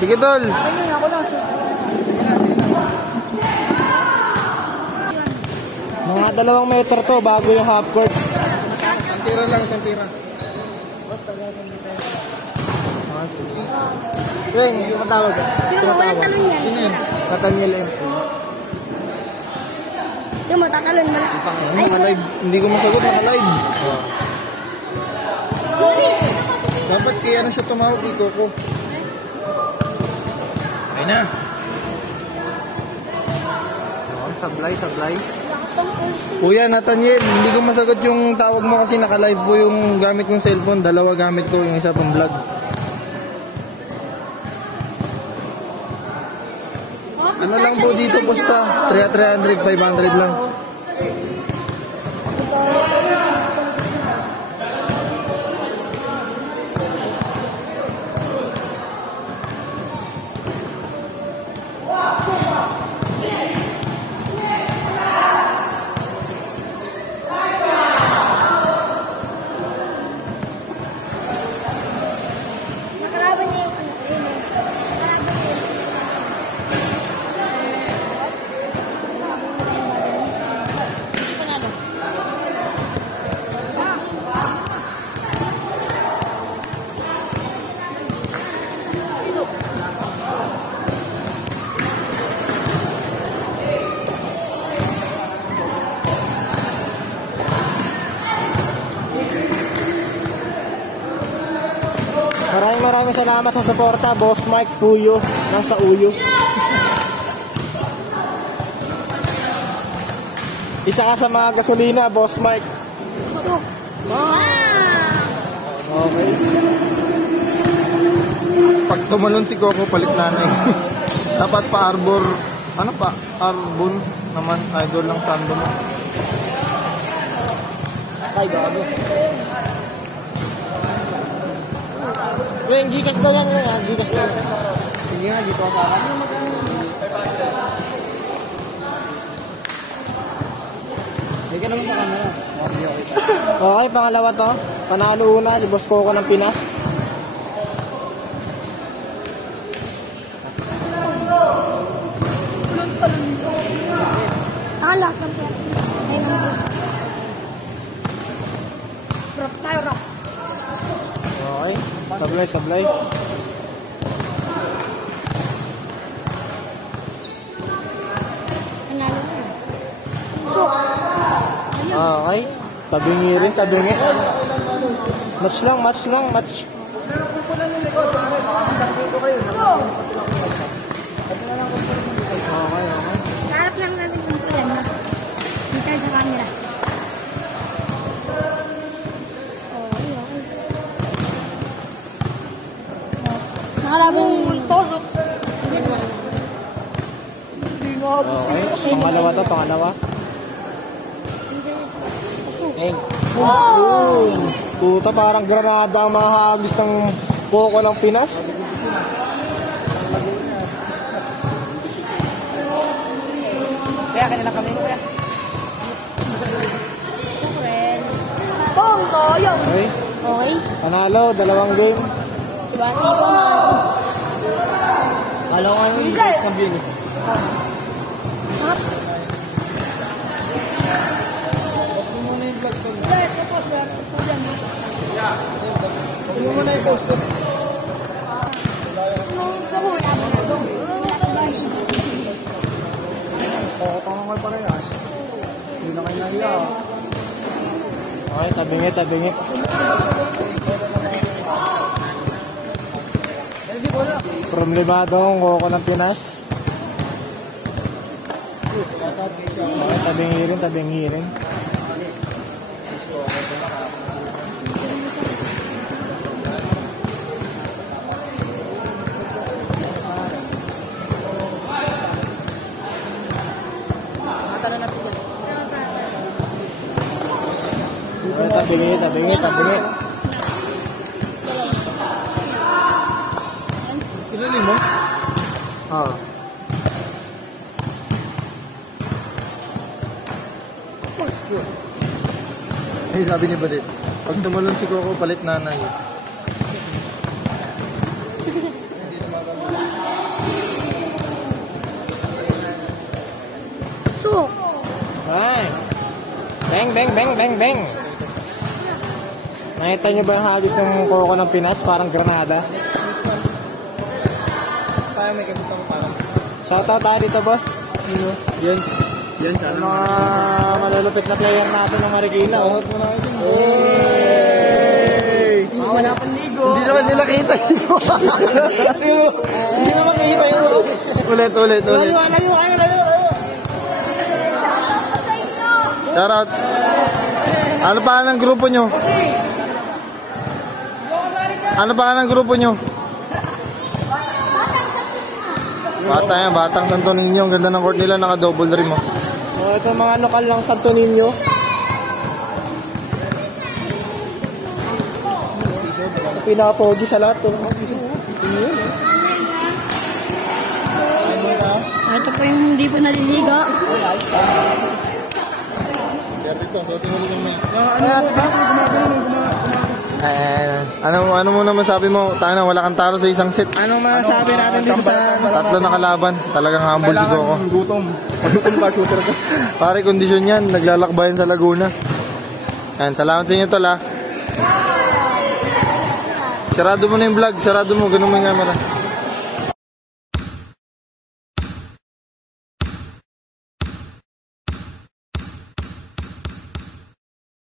Sige, tol. Mga 2 meter to bago yung half court. Santira lang, santira. Weng, yung matawag ka. Nathaniel eh. Yung mo, tatalon mo na. Ay, naka-live. Hindi ko masagot, naka-live. Lunis! Dapat kaya na siya tumawag kay Coco. Ay na. Sablay. Kuya Nathaniel, hindi ko masagot yung tawag mo kasi naka-live po yung gamit kong cellphone. 2 gamit ko, yung isa pang vlog. Ano lang po dito basta 300, 500 lang. Nakalaban niya yung ano. Nakalaban niya yung Maraming salamat sa suporta, Boss Mike Puyo ng sa Uyo. Isa ka sa mga gasolina, Boss Mike. So, Okay. Pag tumalon si Coco, palit na na eh. Dapat pa Arbor, ano pa? Arbon naman, idol ng Sando mo. Ay, bago. Yung Gcash daw yan, Gcash daw. Sige nga, dito ako. Hindi ka naman sa camera. Okay, pangalawa to. Panalo una, si Boss Coco ng Pinas. talas ng persi. Ay, ng persi. Rock tayo, rock. Okay, sablay. Panalo na. So, Okay, tabingi rin. Match lang. Okay. sa harap lang namin yung problema. Hindi tayo sa camera. Nakalaban yung todo. Okay, pangalawa. Puta, parang granada ang mga hagis ng Coco ng Pinas. Kaya kanila kami kuya. Bong, sayang. Okay, Okay. panalo, 2 game. Si Basti po mga. Kala ko yung guys na bilis. Tingnan mo na yung post ko. Tama kayo parehas. Hindi na kayo nahiya. Okay, tabingi. Problemado ang Coco ng Pinas. Okay, tabingi rin. Okay, tabingi. Pinili mo? Oh. Eh, sabi ni Badit, pag tumalon si Coco, palit nanay. Bang, bang, bang, bang, bang. Nakita niyo ba yung hagis ng Coco ng Pinas? Parang granada. Tayo may kabita mo parang. Shoutout tayo dito, boss. Yun. Yan sana. Mga malulupit na player natin ng Marikina. Oh. Shoutout mo na kayo. Hey! Wala pang ligo. Hindi naman sila kita dito. Hindi naman kita yun. Ulit. Layo. Shoutout. Ano pa ang grupo nyo? Ano pa ang grupo nyo? Batang Santo Niño. Ang ganda ng court nila, naka-double rim mo. So, ito mga lokal lang Santo Niño. Pinaka-pogi sa lahat. Ito po yung hindi po naliligo. Kaya dito, suotin mo ulit yung ano mo naman sabi mo, tayo na wala kang talo sa isang set. Anong masasabi natin dito sa... Tatlo na kalaban, talagang humble si Coco. Gutom ba shooter ka? Pare, kondisyon yan, naglalakbayan sa Laguna. Yan, salamat sa inyo tol ha. Sarado mo na yung vlog, sarado mo, ganun mo yung camera.